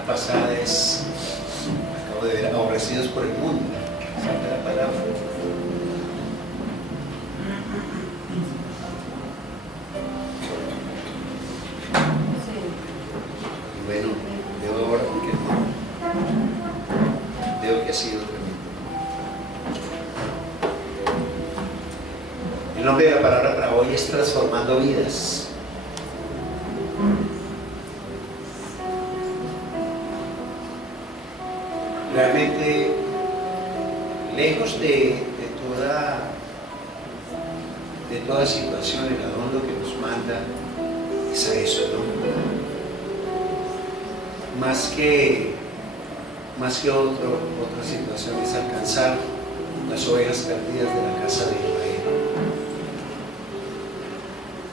semana pasada es, acabo de ver, aborrecidos por el mundo. ¿Sabe la palabra? Bueno, debo ahora porque veo que ha sido tremendo. El nombre de la palabra para hoy es transformando vidas. Realmente, lejos de toda situación, el Adón lo que nos manda es a eso, ¿no? Más que otra situación, es alcanzar las ovejas perdidas de la casa de Israel.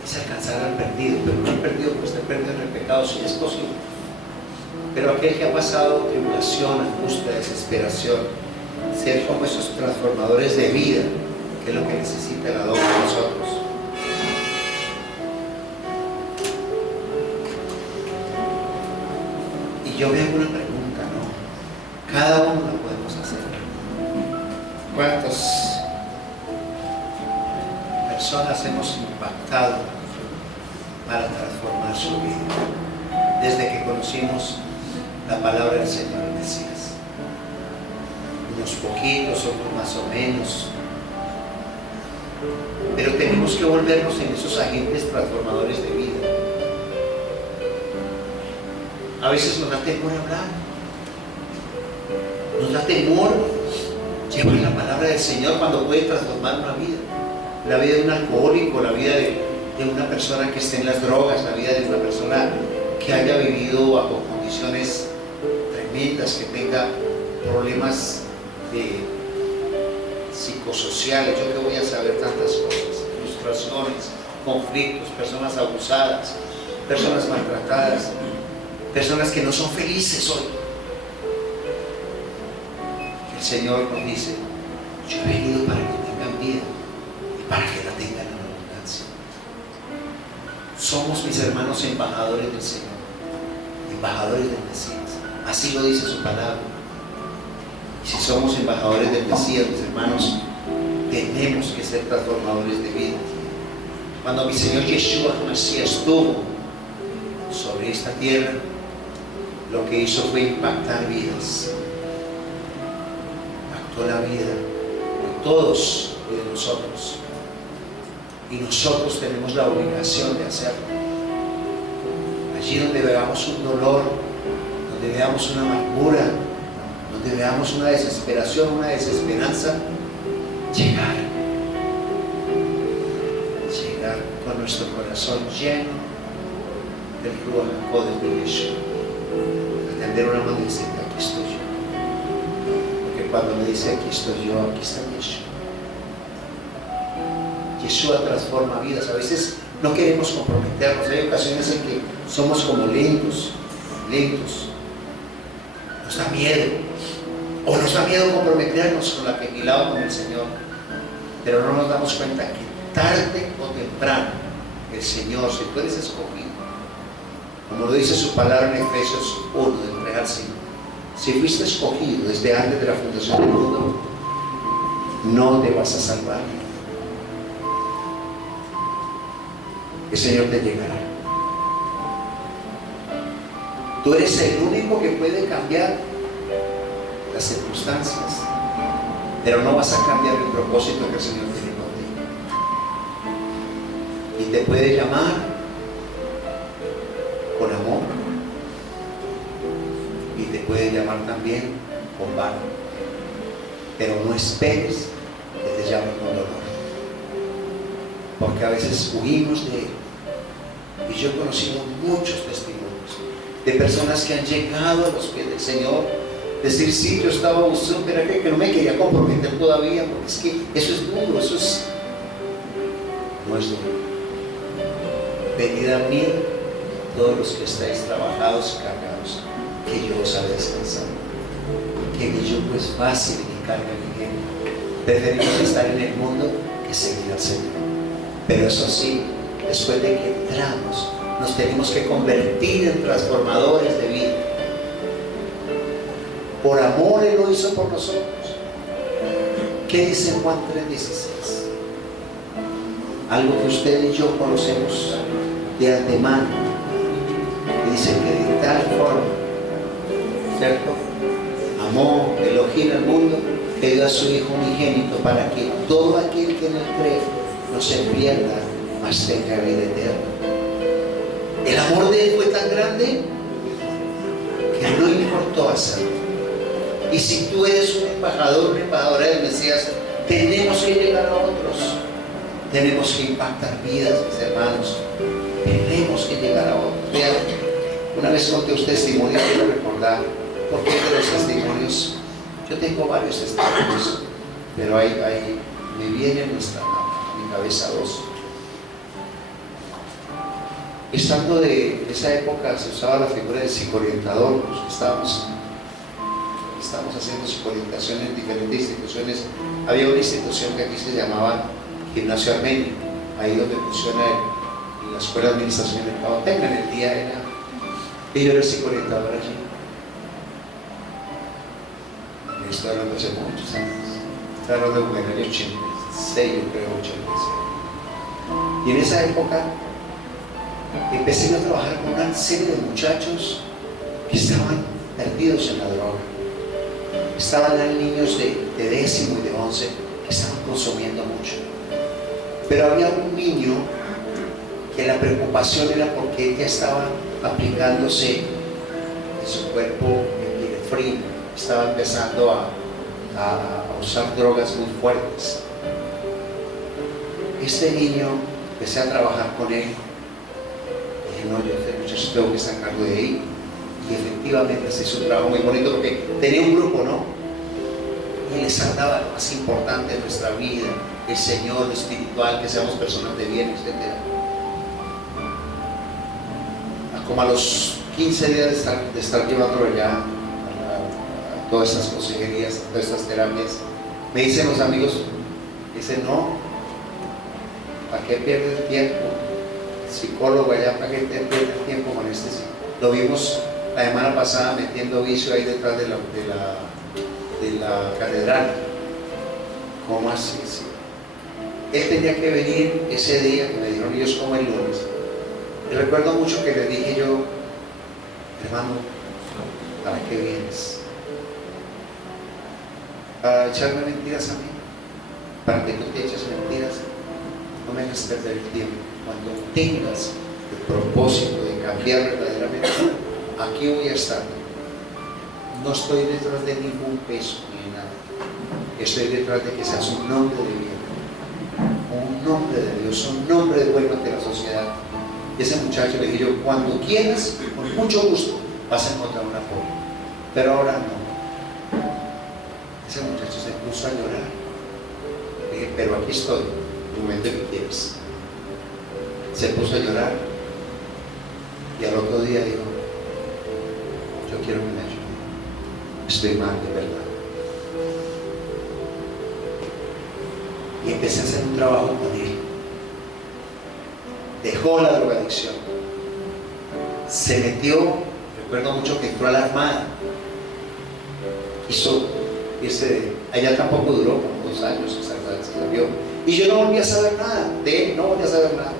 Es alcanzar al perdido, pero no al perdido porque está perdido en el pecado, si es posible. Pero aquel que ha pasado tribulación, angustia, desesperación, ser como esos transformadores de vida, que es lo que necesita el Adón de nosotros. Y yo me hago una pregunta, ¿no? Cada uno lo podemos hacer. ¿Cuántas personas hemos impactado para transformar su vida desde que conocimos la palabra del Señor el Mesías? Unos poquitos, otros más o menos, pero tenemos que volvernos en esos agentes transformadores de vida. A veces nos da temor hablar, nos da temor llevar la palabra del Señor cuando puede transformar una vida, la vida de un alcohólico, la vida de una persona que esté en las drogas, la vida de una persona que haya vivido bajo condiciones tremendas, que tenga problemas psicosociales. Yo que voy a saber tantas cosas, frustraciones, conflictos, personas abusadas, personas maltratadas, personas que no son felices hoy. El Señor nos dice: yo he venido para que tengan vida y para que la tengan en abundancia. Somos, mis hermanos, embajadores del Señor, embajadores del Mesías. Así lo dice su palabra. Y si somos embajadores del Mesías, mis hermanos, tenemos que ser transformadores de vida. Cuando mi Señor Yeshua Mesías estuvo sobre esta tierra, lo que hizo fue impactar vidas. Impactó la vida de todos y de nosotros. Y nosotros tenemos la obligación de hacerlo. Allí donde veamos un dolor, donde veamos una amargura, donde veamos una desesperación, una desesperanza, llegar con nuestro corazón lleno del Ruach HaKodesh de Yeshua, atender una mano y decir: aquí estoy yo. Porque cuando me dice aquí estoy yo, aquí está Yeshua. Yeshua transforma vidas. A veces no queremos comprometernos. Hay ocasiones en que somos como lentos. Nos da miedo. O nos da miedo comprometernos con la tequila o con el Señor. Pero no nos damos cuenta que tarde o temprano el Señor, si tú eres escogido, como lo dice su palabra en Efesios 1, del 3 al 5, si fuiste escogido desde antes de la fundación del mundo, no te vas a salvar. El Señor te llegará. Tú eres el único que puede cambiar las circunstancias, pero no vas a cambiar el propósito que el Señor tiene contigo. Y te puede llamar con amor, y te puede llamar también con valor, pero no esperes que te llame con dolor, porque a veces huimos de él. Y yo he conocido muchos testimonios de personas que han llegado a los pies del Señor, decir: sí, yo estaba buscando, pero que no me quería comprometer todavía, porque es que eso es duro, eso es, no es duro. Venid a mí todos los que estáis trabajados y cargados, que yo os haré descansar. Que mi yugo es fácil y mi carga ligera. Preferimos estar en el mundo que seguir al Señor. Pero eso sí, después de que entramos, nos tenemos que convertir en transformadores de vida. Por amor Él lo hizo por nosotros. ¿Qué dice Juan 3:16? Algo que usted y yo conocemos de antemano. Que dice que de tal forma, ¿cierto?, amó Elohim al mundo, que dio a su Hijo unigénito, para que todo aquel que en Él cree no se pierda, mas tenga vida eterna. El amor de Él fue tan grande que no importó hacerlo. Y si tú eres un embajador, una embajadora del Mesías, tenemos que llegar a otros. Tenemos que impactar vidas, mis hermanos. Tenemos que llegar a otros. Vean, una vez conté un testimonio, quiero recordar, porque de los testimonios, yo tengo varios testimonios, pero ahí me viene a mi cabeza dos. Estando de esa época se usaba la figura del psicoorientador. Los que estamos haciendo psicoorientación en diferentes instituciones. Había una institución que aquí se llamaba Gimnasio Armenio, ahí donde funciona la Escuela de Administración del Mercadotecnia. En el día era, y yo era psicoorientador allí. Estoy hablando hace muchos años. Estoy hablando de el año 86, yo creo, 86. Y en esa época empecé a trabajar con una serie de muchachos que estaban perdidos en la droga. Estaban niños de décimo y de 11 que estaban consumiendo mucho. Pero había un niño que la preocupación era porque ella estaba aplicándose en su cuerpo epinefrina. Estaba empezando a usar drogas muy fuertes. Este niño, empecé a trabajar con él. Dije, no, yo este muchacho tengo que sacarlo de ahí. Y efectivamente se hizo un trabajo muy bonito porque tenía un grupo, ¿no? Y les hablaba lo más importante de nuestra vida, el Señor, lo espiritual, que seamos personas de bien, etc. Como a los 15 días de estar llevándolo allá a todas estas consejerías, a todas estas terapias, me dicen los amigos, dicen, no, ¿para qué pierdes el tiempo? El psicólogo allá, ¿para qué pierde el tiempo con este? Lo vimos la semana pasada metiendo vicio ahí detrás de la catedral. ¿Cómo así? Sí. Él tenía que venir ese día que me dijeron ellos como el lunes. Y recuerdo mucho que le dije yo, hermano, ¿para qué vienes? ¿Para echarme mentiras a mí? ¿Para que tú te eches mentiras? No me hagas perder el tiempo. Cuando tengas el propósito de cambiar verdaderamente, aquí voy a estar. No estoy detrás de ningún peso ni de nada. Estoy detrás de que seas un nombre de bien, un nombre de Dios, un nombre de bueno ante la sociedad. Y ese muchacho le dije yo, cuando quieras, con mucho gusto, vas a encontrar una forma. Pero ahora no. Ese muchacho se puso a llorar. Le dije, pero aquí estoy, en el momento que quieras. Se puso a llorar. Y al otro día dijo, yo quiero que me ayude. Estoy mal, de verdad. Y empecé a hacer un trabajo con él. Dejó la drogadicción. Se metió, recuerdo mucho que entró a la Armada. Hizo irse, allá tampoco duró, como 2 años, se salió. Y yo no volví a saber nada de él, no volví a saber nada.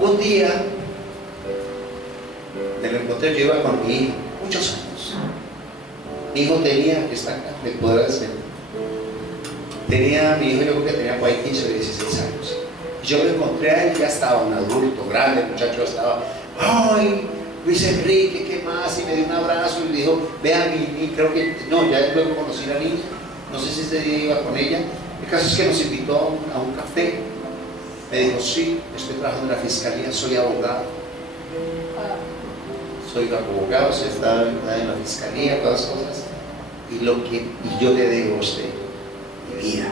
Un día me lo encontré, yo iba con mi hijo, muchos años. Mi hijo tenía, que está acá, me podrá desmentir. Mi hijo, yo creo que tenía por ahí 15 o 16 años. Y yo lo encontré a él, ya estaba un adulto, grande, el muchacho estaba, ¡ay! Luis Enrique, ¿qué más? Y me dio un abrazo y me dijo, vean, creo que, no, ya luego conocí a la niña, no sé si ese día iba con ella. El caso es que nos invitó a un café. Me dijo, sí, estoy trabajando en la fiscalía, soy abogado. Soy abogado, está en la fiscalía, todas las cosas. Y yo le debo a usted mi vida.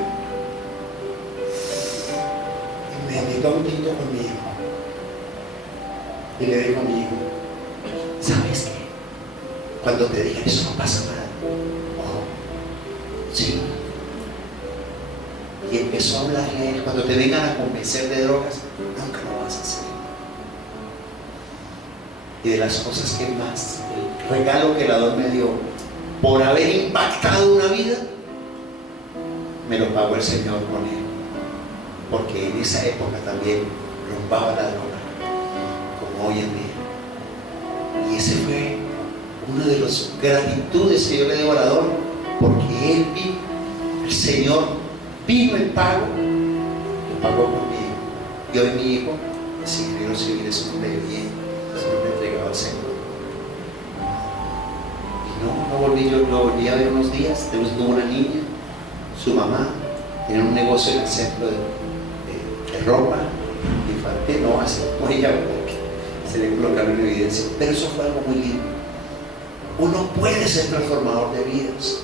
Y me invitó un tinto conmigo. Y le dijo a mi hijo, ¿sabes qué? Cuando te digan eso no pasa nada. Oh, sí. Y empezó a hablarle a él, cuando te vengan a convencer de drogas, nunca lo vas a hacer. y de las cosas que más, el regalo que el dador me dio por haber impactado una vida, me lo pagó el Señor con él, porque en esa época también rompaba la droga como hoy en día. Y ese fue una de las gratitudes que yo le debo al dador, porque él vino, el Señor vino en pago, lo pagó conmigo. Y hoy mi hijo, si quiero seguir, es un hombre bien, es un hombre entregado al Señor. Y no volví a ver unos días. Después tuvo una niña, su mamá, tenía un negocio en el centro de ropa infantil, no hace como ella, porque se le colocaron en evidencia. Pero eso fue algo muy lindo. Uno puede ser transformador de vidas.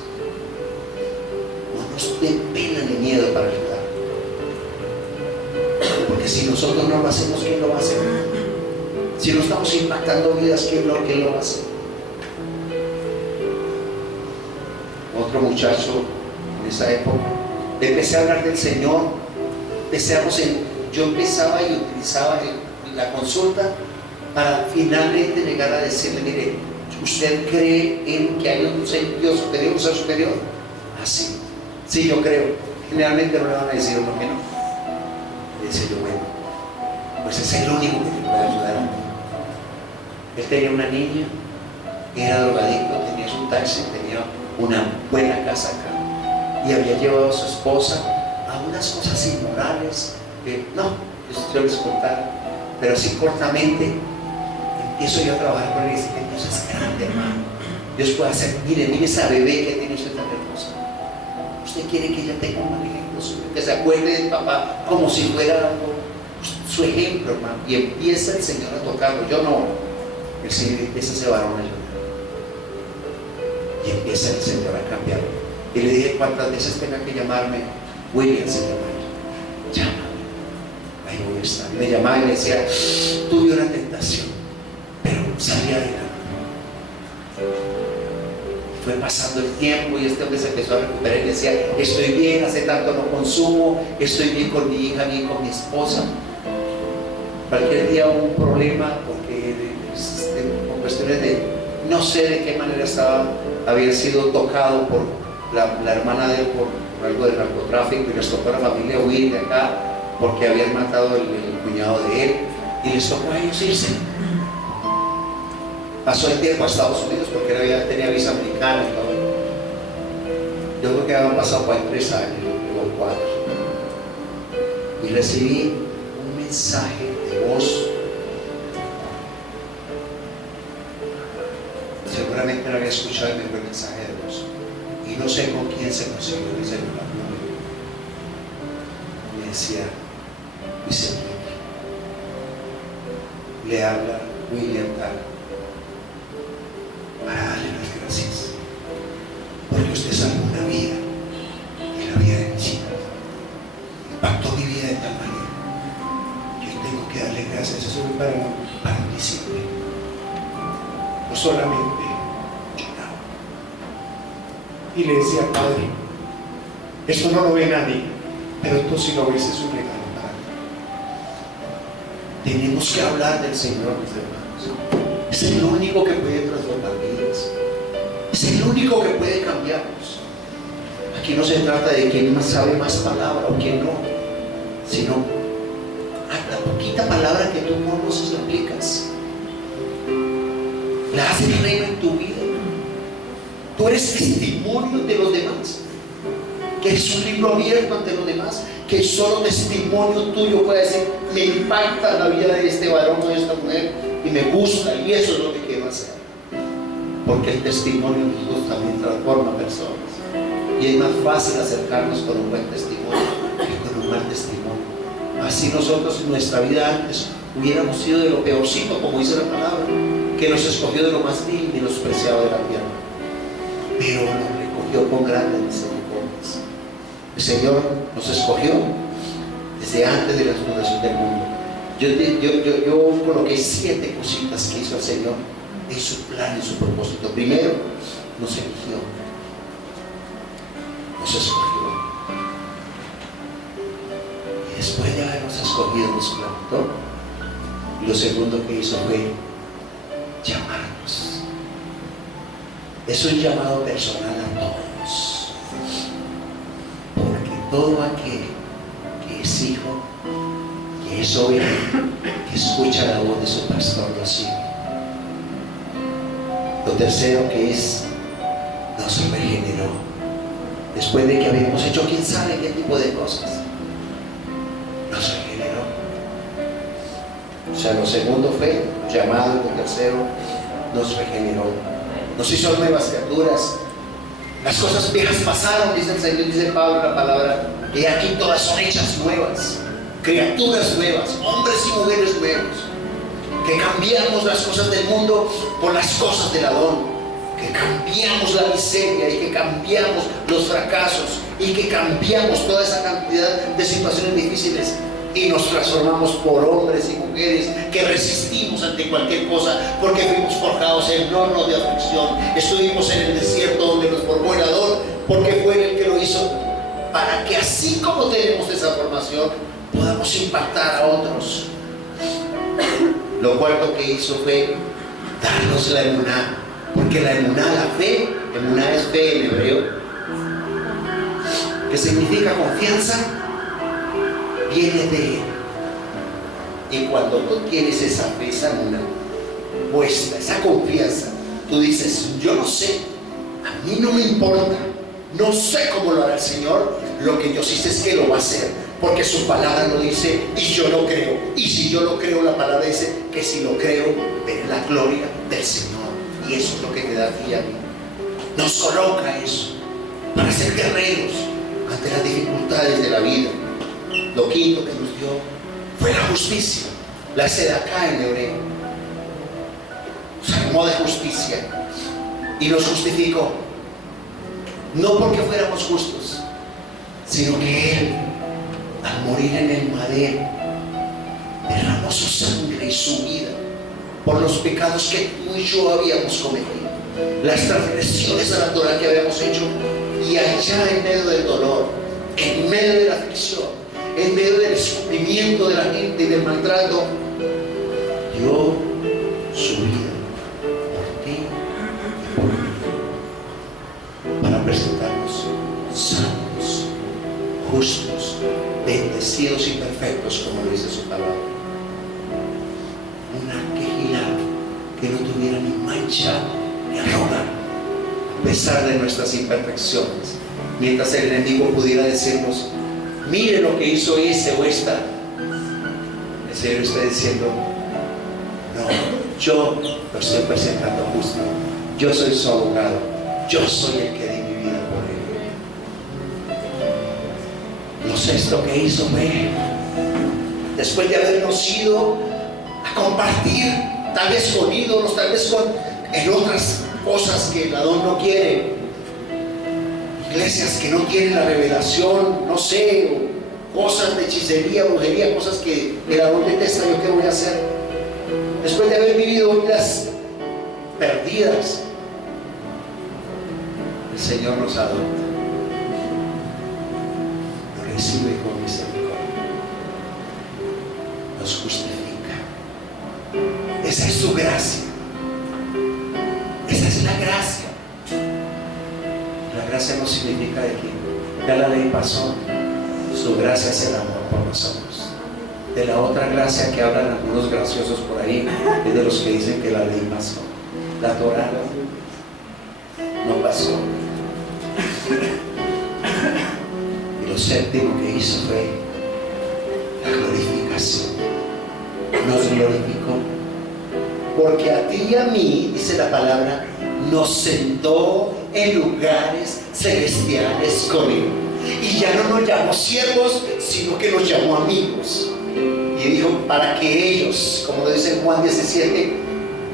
No nos den pena ni miedo para ayudar. Porque si nosotros no lo hacemos, ¿quién lo va a hacer? Si no estamos impactando vidas, ¿quién lo va a hacer? Otro muchacho en esa época, empecé a hablar del Señor. Yo empezaba y utilizaba la consulta para finalmente llegar a decirle: mire, ¿usted cree en que hay un Dios superior, un ser superior? Así. Sí, yo creo. Generalmente no le van a decir uno que no. Y dice yo: bueno, pues es el único que te puede ayudar a mí. Él tenía una niña, era drogadicto, tenía su taxi, tenía una buena casa acá, y había llevado a su esposa a unas cosas inmorales que no, yo les contara, pero así cortamente empiezo yo a trabajar con él y dice: Dios es grande, hermano. Dios puede hacer, mire esa bebé que tiene usted tan hermosa. Usted quiere que ella tenga un ejemplo suyo, que se acuerde del papá como si fuera su ejemplo, hermano. Y empieza el Señor a tocarlo. Yo no, el Señor empieza a ese varón a llorar. Y empieza el Señor a cambiar. Y le dije: cuántas veces tenga que llamarme, William se llama ella, llámame, ahí voy a estar. Y me llamaba y me decía: tuve una tentación, pero salí adelante. Fue pasando el tiempo y este hombre se empezó a recuperar y decía: estoy bien, hace tanto no consumo, estoy bien con mi hija, bien con mi esposa. Cualquier día hubo un problema porque con cuestiones de, no sé de qué manera había sido tocado por la hermana de él por algo de narcotráfico, y les tocó a la familia huir de acá porque habían matado el cuñado de él, y les tocó a ellos irse. Pasó el tiempo a Estados Unidos porque él tenía visa americana y todo. Yo creo que habían pasado 3 años o 4, y recibí un mensaje de voz. Seguramente no había escuchado y me fue el mensaje de voz, y no sé con quién se consiguió el celular. Me decía: Luis Enrique, le habla William Tal, para darle las gracias porque usted salvó una vida, y la vida de mis hijos, impactó mi vida de tal manera. Yo tengo que darle gracias. Eso es para un discípulo. No solamente lloraba y le decía: Padre, esto no lo ve nadie, pero tú si lo ves, es un regalo para mí. Tenemos que hablar del Señor, mis hermanos. Es el único que puede transformar vidas, es el único que puede cambiarnos. Aquí no se trata de quién más sabe más palabra o quién no, sino a la poquita palabra que tú conoces la aplicas, la haces reino en tu vida. Tú eres testimonio de los demás, que eres un libro abierto ante los demás, que solo testimonio tuyo puede decir: me impacta la vida de este varón o de esta mujer y me gusta, y eso es lo que quiero hacer. Porque el testimonio de Dios también transforma personas, y es más fácil acercarnos con un buen testimonio que con un mal testimonio. Así nosotros en nuestra vida antes hubiéramos sido de lo peorcito, como dice la palabra, que nos escogió de lo más vil y menospreciado de la tierra, pero nos recogió con grandes misericordias. El Señor nos escogió desde antes de la fundación del mundo. Yo coloqué 7 cositas que hizo el Señor en su plan, en su propósito. Primero, nos eligió, nos escogió, y después de habernos escogido nos plantó. Y lo segundo que hizo fue llamarnos. Es un llamado personal a todos, porque todo aquel que es hijo, que es obediente, que escucha la voz de su pastor, lo sigue. Lo tercero que es, nos regeneró. Después de que habíamos hecho quién sabe qué tipo de cosas, nos regeneró. O sea, lo segundo fue llamado, lo tercero nos regeneró. Nos hizo nuevas criaturas. Las cosas viejas pasaron, dice el Señor, dice Pablo en la palabra, y aquí todas son hechas nuevas, criaturas nuevas, hombres y mujeres nuevos, que cambiamos las cosas del mundo por las cosas del Adón, que cambiamos la miseria y que cambiamos los fracasos y que cambiamos toda esa cantidad de situaciones difíciles y nos transformamos por hombres y mujeres que resistimos ante cualquier cosa, porque fuimos forjados en hornos de aflicción, estuvimos en el desierto donde nos formó el Adón, porque fue Él el que lo hizo, para que así como tenemos esa formación podamos impactar a otros. Lo cuarto que hizo fue darnos la emuná, porque la emuná, la fe, emuná es fe en hebreo, que significa confianza, viene de Él. Y cuando tú tienes esa fe, esa emuná puesta, esa confianza, tú dices, yo no sé, a mí no me importa, no sé cómo lo hará el Señor, lo que yo sí sé es que lo va a hacer, porque su palabra lo dice y yo lo creo. Y si yo lo creo, la palabra dice que si lo creo, veré la gloria del Señor. Y eso es lo que te da a ti y a mí. Nos coloca eso para ser guerreros ante las dificultades de la vida. Lo quinto que nos dio fue la justicia, la sedaká en hebreo. Nos armó de justicia y nos justificó, no porque fuéramos justos, sino que Él, al morir en el madero, derramó su sangre y su vida por los pecados que tú y yo habíamos cometido, las transgresiones a la Torah que habíamos hecho. Y allá en medio del dolor, en medio de la aflicción, en medio del sufrimiento de la gente y del maltrato, dio su vida por ti y por mí, para presentarnos santos, justos, bendecidos y perfectos, como lo dice su palabra. Una quejilá que no tuviera ni mancha ni arruga, a pesar de nuestras imperfecciones. Mientras el enemigo pudiera decirnos, mire lo que hizo ese o esta, el Señor está diciendo, no, yo lo estoy presentando justo, yo soy su abogado, yo soy el que di mi vida por él. Lo sexto que hizo fue, después de habernos ido a compartir, tal vez con ídolos, tal vez en otras cosas que el Adón no quiere, iglesias que no tienen la revelación, no sé, cosas de hechicería, brujería, cosas que el Adón detesta. ¿Yo qué voy a hacer? Después de haber vivido vidas perdidas, el Señor nos adopta, nos recibe con misericordia, nos justifica. Esa es su gracia, esa es la gracia. La gracia no significa de que ya la ley pasó, su gracia es el amor por nosotros. De la otra gracia que hablan algunos graciosos por ahí, es de los que dicen que la ley pasó. La Torah no pasó. Y lo séptimo que hizo fue la glorificación. Nos glorificó, porque a ti y a mí, dice la palabra, nos sentó en lugares celestiales con Él. Y ya no nos llamó siervos, sino que nos llamó amigos. Y dijo, para que ellos, como lo dice en Juan 17,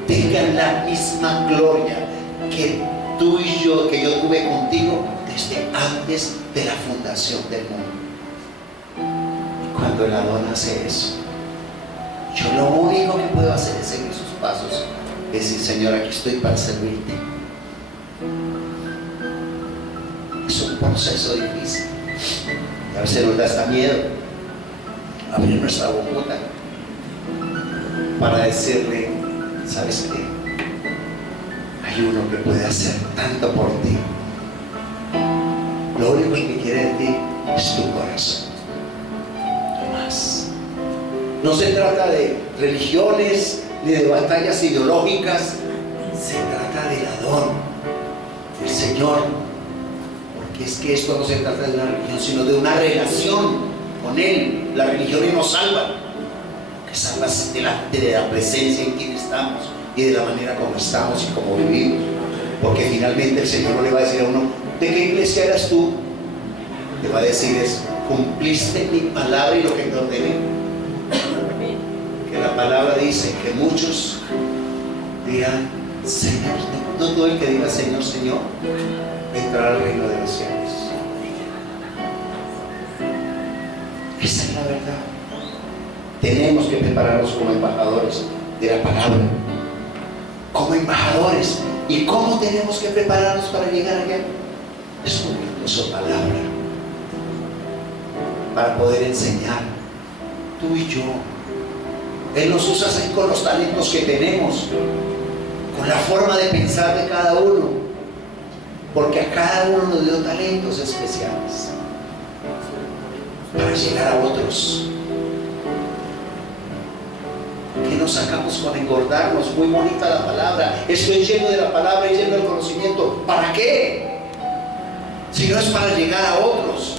tengan la misma gloria que tú y yo, que yo tuve contigo desde antes de la fundación del mundo. Y cuando el Adón hace eso, yo lo único que puedo hacer es seguir sus pasos, es decir, Señor, aquí estoy para servirte. Es un proceso difícil y a veces nos da hasta miedo abrir nuestra boca para decirle, ¿sabes qué? hay uno que puede hacer tanto por ti. Lo único que quiere de ti es tu corazón, no más. No se trata de religiones ni de batallas ideológicas, se trata del don del Señor, porque es que esto no se trata de una religión, sino de una relación con Él. La religión no salva, lo que salva es delante de la presencia en quien estamos y de la manera como estamos y como vivimos, porque finalmente el Señor no le va a decir a uno: ¿de qué iglesia eras tú? Le va a decir es: cumpliste mi palabra y lo que te ordené. Que la palabra dice que muchos dirán: Señor, no todo el que diga Señor, Señor entrará al reino de los cielos. Esa es la verdad. Tenemos que prepararnos como embajadores de la palabra, como embajadores. ¿Y cómo tenemos que prepararnos para llegar allá? Descubriendo su palabra, para poder enseñar, tú y yo. Él nos usa así con los talentos que tenemos, con la forma de pensar de cada uno, porque a cada uno nos dio talentos especiales para llegar a otros. ¿Qué nos sacamos con engordarnos? Muy bonita la palabra, estoy lleno de la palabra y lleno del conocimiento. ¿Para qué? Si no es para llegar a otros,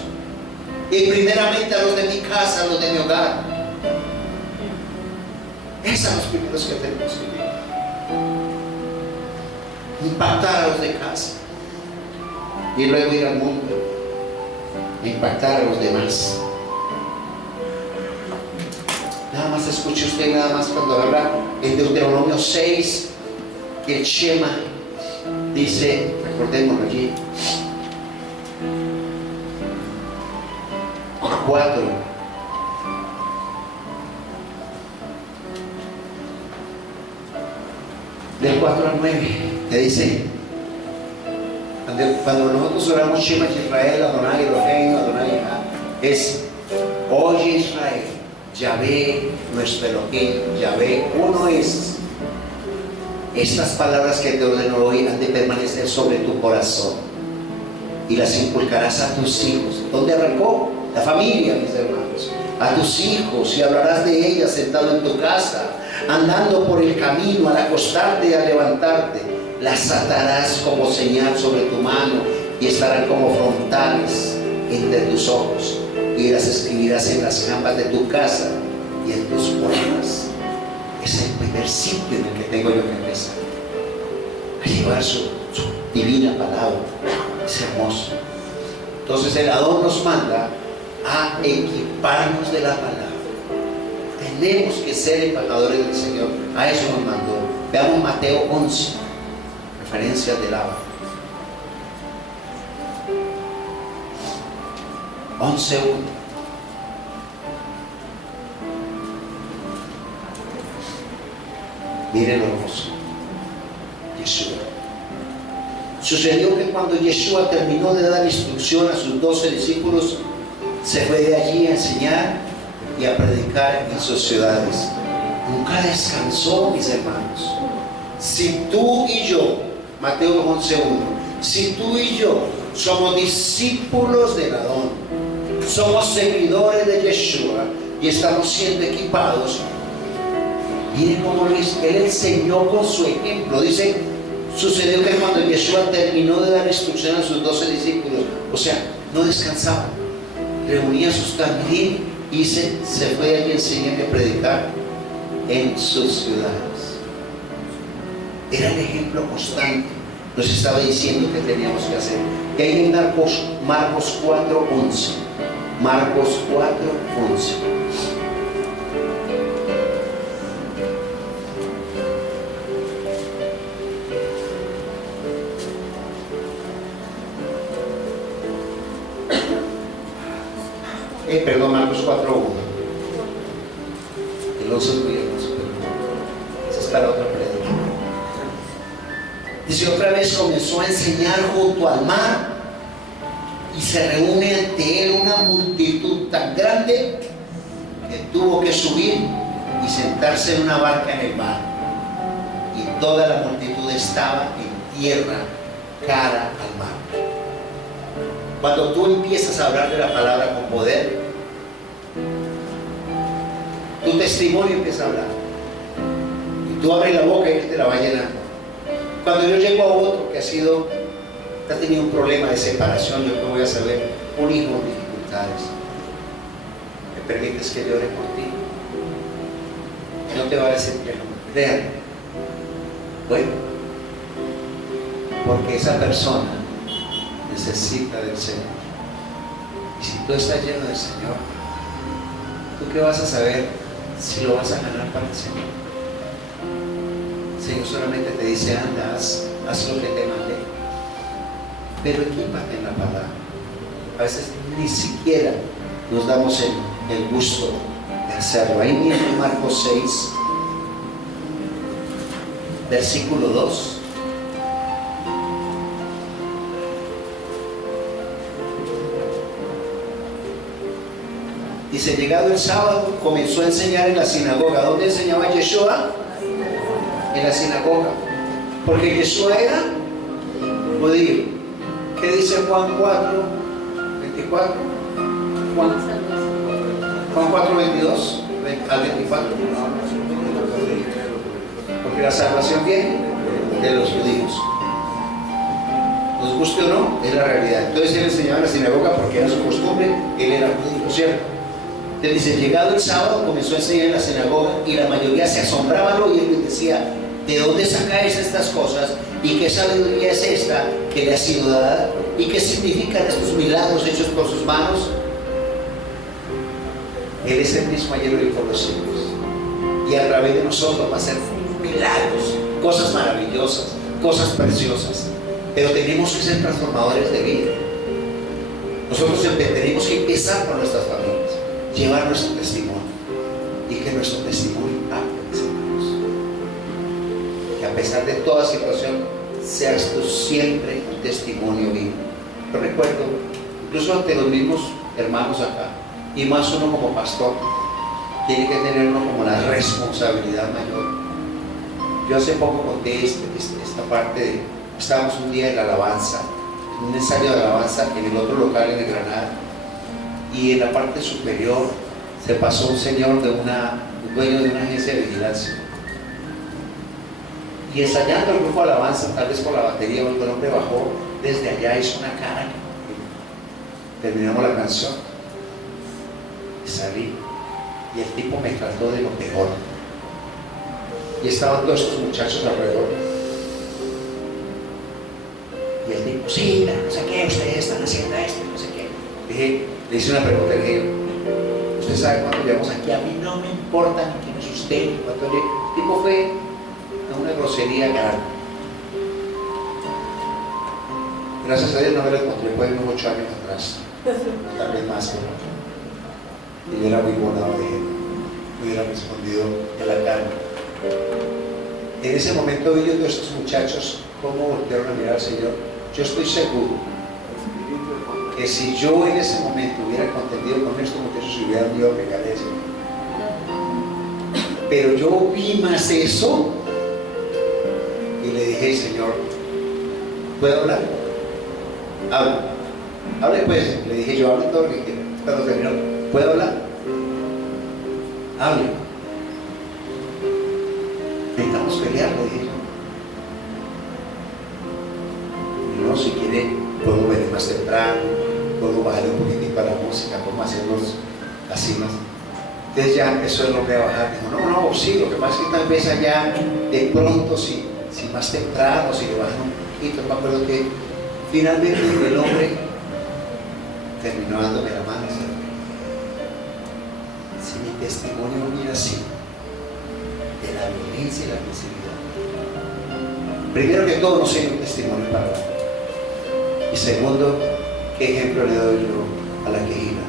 y primeramente a los de mi casa, a los de mi hogar. Esos son los primeros que tenemos que vivir. Impactar a los de casa y luego ir al mundo, impactar a los demás. Nada más escuche usted, nada más cuando habla en Deuteronomio 6, que el Shema dice, recordémoslo allí, 4. Del 4 al 9, que dice, cuando nosotros oramos Shema Israel, Adonai Eloheinu, Adonai Echad, es: oye Israel, Yahvé nuestro Elohim, Yahvé uno es. Estas palabras que te ordeno hoy han de permanecer sobre tu corazón y las inculcarás a tus hijos. ¿Dónde arrancó? La familia, mis hermanos. A tus hijos, y hablarás de ellas sentado en tu casa, andando por el camino, al acostarte y al levantarte. Las atarás como señal sobre tu mano y estarán como frontales entre tus ojos, y las escribirás en las jampas de tu casa y en tus puertas. Es el primer sitio en el que tengo yo que empezar a llevar su divina palabra. Es hermoso. Entonces el Adón nos manda a equiparnos de la palabra. Tenemos que ser embajadores del Señor. A eso nos mandó. Veamos Mateo 11, referencias del agua. 11:1. Miren lo hermoso. Yeshua. Sucedió que cuando Yeshua terminó de dar instrucción a sus 12 discípulos, se fue de allí a enseñar y a predicar en sus ciudades. Nunca descansó, mis hermanos. Si tú y yo, Mateo 11:1, si tú y yo somos discípulos del Adón, somos seguidores de Yeshua y estamos siendo equipados, miren cómo él enseñó con su ejemplo. Dice, sucedió que cuando Yeshua terminó de dar instrucción a sus 12 discípulos, o sea, no descansaba, reunía sus talmidim y se fue allí a enseñar y a predicar en sus ciudades. Era el ejemplo constante. Nos estaba diciendo que teníamos que hacer. Y ahí en Marcos 4:11. Marcos 4:11. Perdón, Marcos 4:1. El 11 es muy hermoso, pero eso es para otra prédica. Dice, otra vez comenzó a enseñar junto al mar y se reúne ante él una multitud tan grande que tuvo que subir y sentarse en una barca en el mar, y toda la multitud estaba en tierra cara al mar. Cuando tú empiezas a hablar de la palabra con poder, tu testimonio empieza a hablar. Y tú abres la boca y Él te la va llenando. Cuando yo llego a otro que ha tenido un problema de separación, yo te voy a saber, un hijo en dificultades, ¿me permites que yo ore por ti? No te va a decir que no, créanme. Bueno, porque esa persona necesita del Señor. Y si tú estás lleno del Señor, ¿tú qué vas a saber si lo vas a ganar para el Señor? El Señor solamente te dice, anda, haz lo que te mandé. Pero equípate en la palabra. A veces ni siquiera nos damos el gusto de hacerlo. Ahí mismo en Marcos 6, versículo 2. Dice, llegado el sábado, comenzó a enseñar en la sinagoga. ¿Dónde enseñaba Yeshua? En la sinagoga. Porque Yeshua era judío. ¿Qué dice Juan 4, 24? Juan 4, 22 al 24. Porque la salvación viene de los judíos. Nos guste o no, es la realidad. Entonces Él enseñaba en la sinagoga porque era su costumbre. Él era judío, ¿cierto? Entonces dice, llegado el sábado comenzó a enseñar en la sinagoga y la mayoría se asombraban y Él les decía, ¿de dónde sacáis estas cosas? ¿Y qué sabiduría es esta que le ha sido dada? ¿Y qué significan estos milagros hechos por sus manos? Él es el mismo ayer y por los siglos. Y a través de nosotros va a hacer milagros, cosas maravillosas, cosas preciosas. Pero tenemos que ser transformadores de vida. Nosotros tenemos que empezar con nuestras familias, llevar nuestro testimonio y que nuestro testimonio impacte, mis hermanos. Que a pesar de toda situación seas tú siempre un testimonio vivo. Yo recuerdo, incluso ante los mismos hermanos acá, y más uno como pastor, tiene que tener uno como la responsabilidad mayor. Yo hace poco conté esta parte de, estábamos un día en la alabanza, en un ensayo de alabanza en el otro local en el Granada, y en la parte superior se pasó un señor un dueño de una agencia de vigilancia, y ensayando el grupo de alabanza, tal vez por la batería o el hombre bajó desde allá, hizo una cara, terminamos la canción, salí y el tipo me trató de lo peor, y estaban todos estos muchachos alrededor y el tipo, sí, no sé qué, ustedes están haciendo esto, no sé qué. Le hice una pregunta, le dije, ¿usted sabe cuánto llevamos aquí? A mí no me importa ni quién es usted, ni cuánto le... El tipo fue a una grosería grande. Gracias a Dios no me lo encontré, fue unos 8 años atrás, tal vez más, pero y yo era muy volado de él, me hubiera respondido en la cara. En ese momento vi yo a estos muchachos cómo voltearon a mirar al Señor. Yo estoy seguro que si yo en ese momento hubiera contendido con estos muchachos, se hubieran ido a pegar eso. Pero yo vi más eso y le dije, Señor, ¿puedo hablar? Hable pues, le dije yo, hable todo lo que quiera. Cuando terminó, ¿puedo hablar? Hable. Necesitamos pelear, le dije yo. Y no, si quiere, puedo venir más temprano, puedo bajar un poquitito a la música, podemos hacerlos así más. Entonces ya empezó el hombre a bajar. Dijo, no, sí, lo que pasa es que tal vez allá, de pronto, si más temprano, si le bajan un poquito, me acuerdo que finalmente el hombre terminó dándome la mano. Si mi testimonio hubiera sido de la violencia y la agresividad, primero que todo no soy un testimonio para la. Y segundo, ¿qué ejemplo le doy yo a la que gira?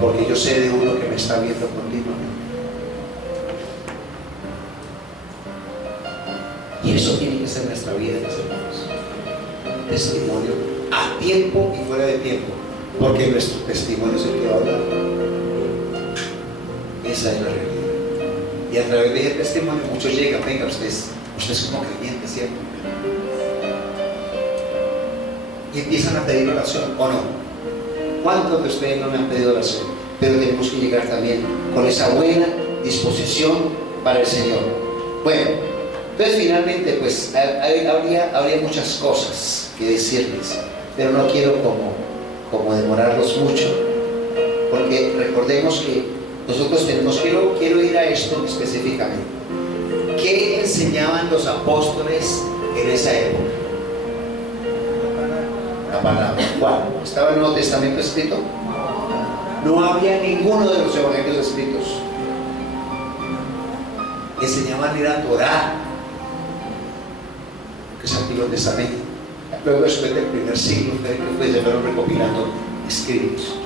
Porque yo sé de uno que me está viendo continuamente. Y eso tiene que ser nuestra vida, mis hermanos. Testimonio a tiempo y fuera de tiempo, porque nuestro testimonio es el que va a hablar. Esa es la realidad. Y a través de ese testimonio muchos llegan, venga, usted es como creyente, ¿cierto? Y empiezan a pedir oración, ¿o no? ¿Cuántos de ustedes no me han pedido oración? Pero tenemos que llegar también con esa buena disposición para el Señor. Bueno, entonces finalmente pues habría muchas cosas que decirles, pero no quiero como demorarlos mucho, porque recordemos que nosotros quiero ir a esto específicamente. ¿Qué enseñaban los apóstoles en esa época? La palabra. ¿Cuál? ¿Estaba en el Nuevo Testamento escrito? No había ninguno de los evangelios escritos. Enseñaban ir a Torá, que es el Antiguo Testamento. Luego después del primer siglo, que fue, se fueron recopilando escritos.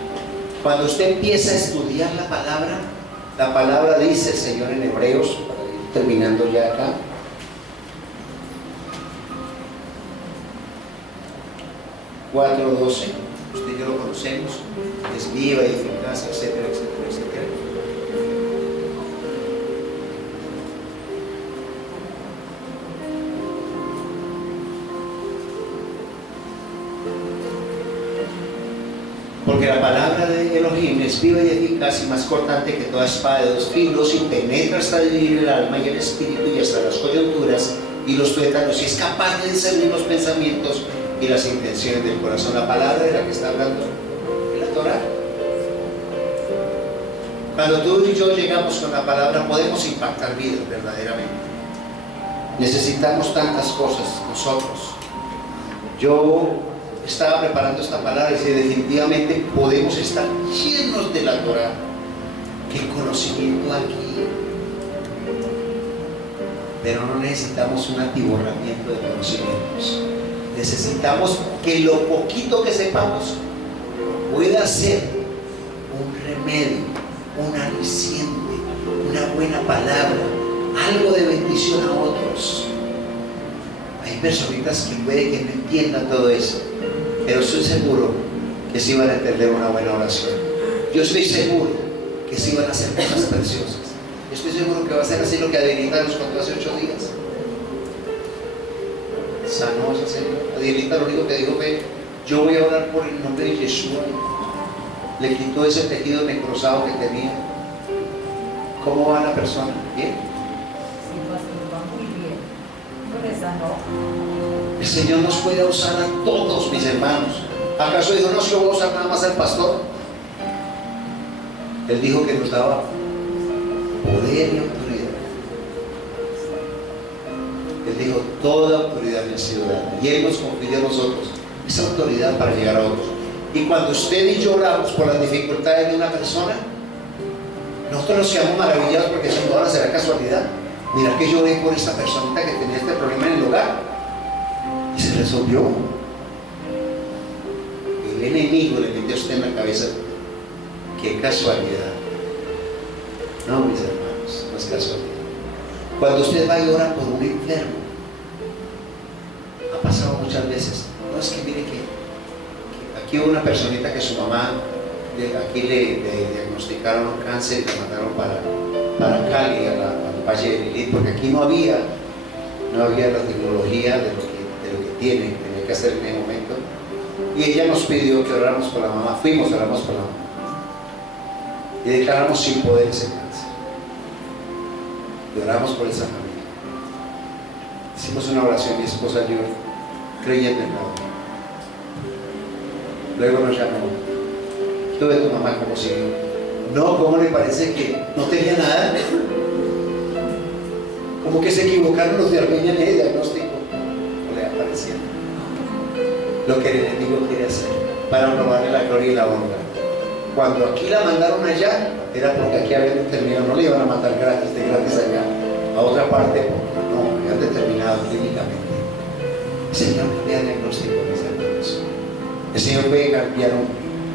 Cuando usted empieza a estudiar la palabra dice el Señor en Hebreos, para ir terminando ya acá, (4:12), usted y yo lo conocemos, es viva y eficaz, etcétera, etcétera, etcétera. Porque la palabra de Elohim es viva y eficaz y más cortante que toda espada de dos filos, y penetra hasta dividir el alma y el espíritu y hasta las coyunturas y los tuétanos, y es capaz de discernir los pensamientos y las intenciones del corazón. La palabra de la que está hablando es la Torá. Cuando tú y yo llegamos con la palabra podemos impactar vidas verdaderamente. Necesitamos tantas cosas nosotros. Yo estaba preparando esta palabra y decía, definitivamente podemos estar llenos de la Torá. ¿Qué conocimiento aquí? Pero no necesitamos un atiborramiento de conocimientos. Necesitamos que lo poquito que sepamos pueda ser un remedio, un aliciente, una buena palabra, algo de bendición a otros. Hay personitas que puede que no entiendan todo eso, pero estoy seguro que sí van a entender una buena oración. Yo estoy seguro que sí van a hacer cosas preciosas. Estoy seguro que va a ser así lo que Adelita nos contó hace 8 días. Sanó esa señora. Adelita lo único que dijo fue: yo voy a orar por el nombre de Yeshua. Le quitó ese tejido necrosado que tenía. ¿Cómo va la persona? ¿Bien? Sí, pastor, va muy bien. Con esa no. El Señor nos puede usar a todos, mis hermanos. ¿Acaso dijo, no, yo voy a usar nada más al pastor? Él dijo que nos daba poder y autoridad. Él dijo, toda autoridad me ha sido dada, y Él nos confirió a nosotros esa autoridad para llegar a otros. Y cuando usted y yo oramos por las dificultades de una persona, nosotros nos quedamos maravillados porque decimos, ahora será casualidad. Mira que yo oré por esta personita que tenía este problema en el hogar y se resolvió. El enemigo le metió a usted en la cabeza, qué casualidad. No, mis hermanos, no es casualidad. Cuando usted va y ora por un enfermo, ha pasado muchas veces, no, es que mire que aquí hubo una personita que su mamá, aquí le diagnosticaron cáncer y la mandaron para Cali, al Valle de Lilith, porque aquí no había la tecnología de lo que tenía que hacer en ese momento. Y ella nos pidió que oráramos por la mamá. Fuimos, oramos por la mamá y declaramos sin poder ese cáncer. Y oramos por esa familia. Hicimos una oración, mi esposa y yo, creyendo en la obra. Luego nos llamó: ¿tú ves tu mamá cómo siguió? No, ¿cómo le parece que no tenía nada? Como que se equivocaron los de Armenia en el diagnóstico. No le aparecía lo que el enemigo quiere hacer para robarle la gloria y la honra. Cuando aquí la mandaron allá, era porque aquí habían determinado, no le iban a matar gratis allá, a otra parte, no, habían determinado clínicamente. El Señor cambia el diagnóstico, mis hermanos. El Señor puede cambiar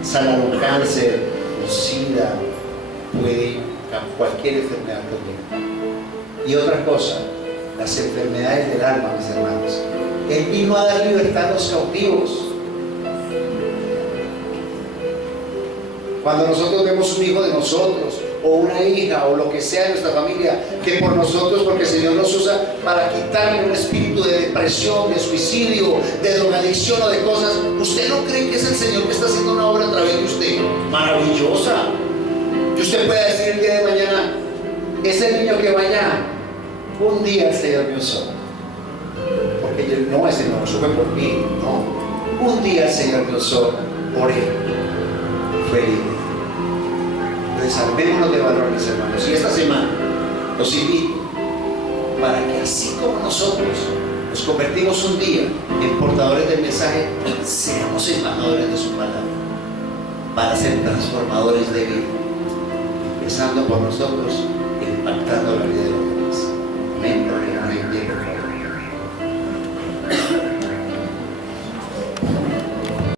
sanar un cáncer, un SIDA, puede cualquier enfermedad también. Y otra cosa, las enfermedades del alma, mis hermanos. Él vino a dar libertad a los cautivos. Cuando nosotros vemos un hijo de nosotros o una hija o lo que sea de nuestra familia, que por nosotros, porque el Señor nos usa para quitarle un espíritu de depresión, de suicidio, de drogadicción o de cosas, ¿usted no cree que es el Señor que está haciendo una obra a través de usted? Maravillosa. Y usted puede decir el día de mañana, ese niño que vaya, un día el Señor me usó, porque yo, no, ese no fue por mí, no, un día el Señor me usó por él, fue libre. Entonces armémonos de valores, hermanos, y esta semana los invito para que así como nosotros nos convertimos un día en portadores del mensaje, seamos embajadores de su palabra para ser transformadores de vida, empezando por nosotros e impactando la vida de los demás.